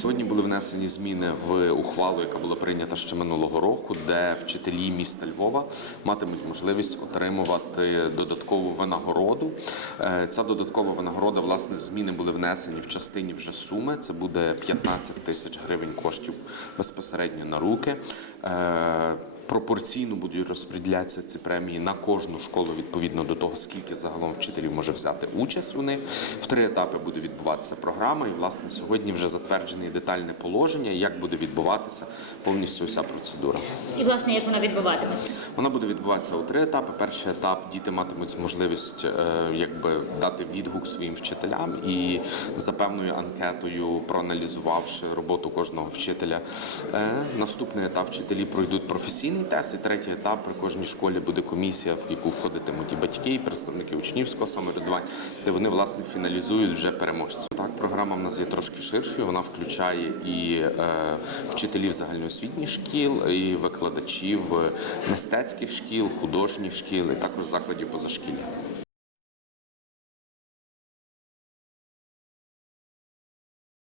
Сьогодні були внесені зміни в ухвалу, яка була прийнята ще минулого року, де вчителі міста Львова матимуть можливість отримувати додаткову винагороду. Е, Ця додаткова винагорода, власне, зміни були внесені в частині вже суми. Це буде 15 тисяч гривень коштів безпосередньо на руки. Пропорційно будуть розподілятися ці премії на кожну школу відповідно до того, скільки загалом вчителів може взяти участь у них. В три етапи буде відбуватися програма, і власне сьогодні вже затверджене детальне положення, як буде відбуватися повністю вся процедура. І власне як вона відбуватиметься? Вона буде відбуватися у три етапи. Перший етап діти матимуть можливість е, якби дати відгук своїм вчителям і за певною анкетою, проаналізувавши роботу кожного вчителя. Е, Наступний етап вчителі пройдуть професійний тест. І третій етап при кожній школі буде комісія, в яку входитимуть і батьки, і представники учнівського самоврядування, де вони власне фіналізують вже переможців. Так, програма в нас є трошки ширшою. Вона включає і е, вчителів загальноосвітніх шкіл, і викладачів мистецьких шкіл, художніх шкіл, і також закладів позашкілля.